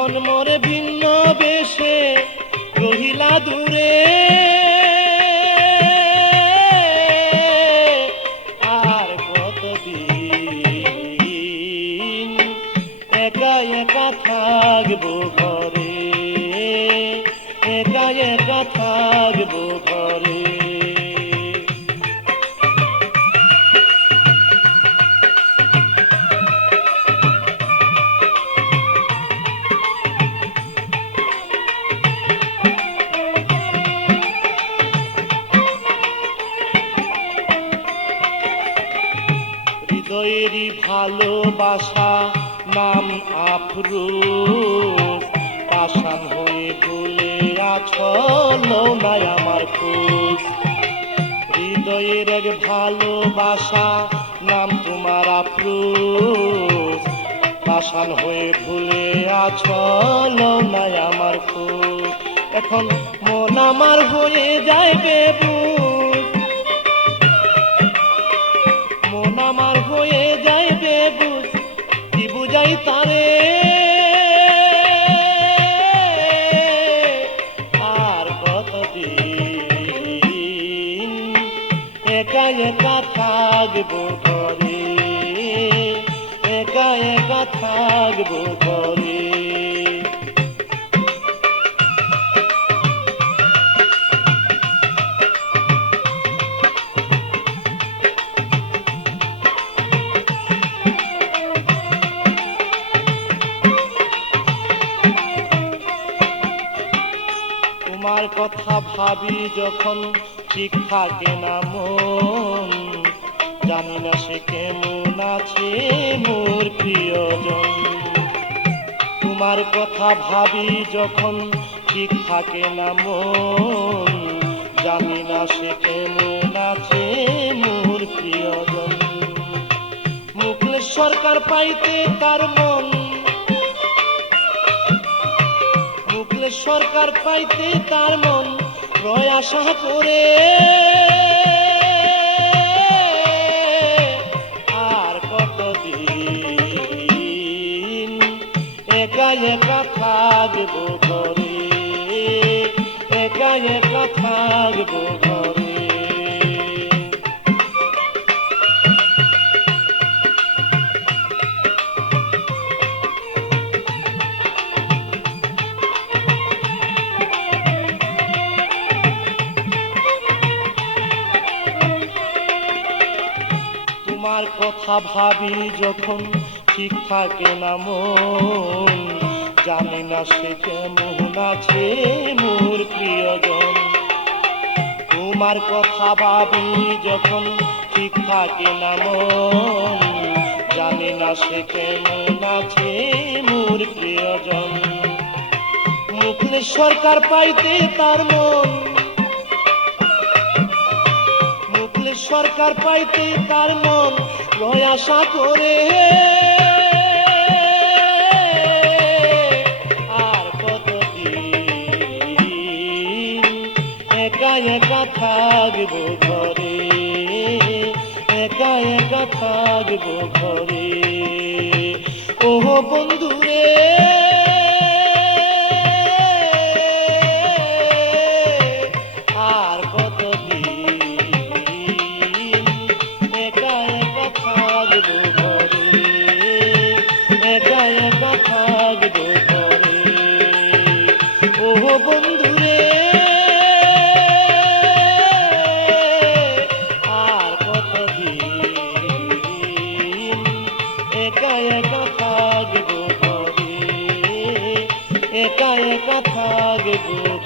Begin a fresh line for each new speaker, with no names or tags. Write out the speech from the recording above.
এখন মোরে ভিন্ন বেশে রহিলা দূরে। আর কতদিন একা একা থাকব ঘরে? একা একা থাকব ঘরে? হৃদয়েরই ভালোবাসা, নাম আফরোজ। পাশান হয়ে ভুলে আছল নাই আমার খোঁজ। হৃদয়ের এক ভালোবাসা, নাম তোমার আফরোজ। পাশান হয়ে ভুলে আছল নাই আমার খোঁজ। এখন মন আমার হয়ে যায় বেবুজ বুঝাই তারে। আর কতদিন একা একা থাকব ঘরে? একা একা থাকব ঘরে? কথা ভাবি যখন ঠিক থাকে না মন। জানি না সে কেমন আছে মোর প্রিয়জন। তোমার কথা ভাবি যখন ঠিক থাকে না মন। জানি না সে কেমন আছে মোর প্রিয়জন। মুকলেশ সরকার পাইতে তার মন। মুকলেশ সরকার পাইতে তার মন রয় আশা করে। আর কতদিন একা একা থাকব? কথা ভাবি যখন ঠিক থাকে না মন। জানি না সে কেমন আছে মোর প্রিয়জন। তোমার কথা ভাবি যখন ঠিক থাকে না মন। জানি না সে কেমন আছে মোর প্রিয়জন। মুখলে সরকার পাইতে তার মন। সরকার পাইতে তার মন রয় আশা করে। আর কতদিন একা একা থাকব ঘরে? একা একা থাকব ঘরে? বন্ধুরে একা একা থাকব ঘরে একা একা থাকব।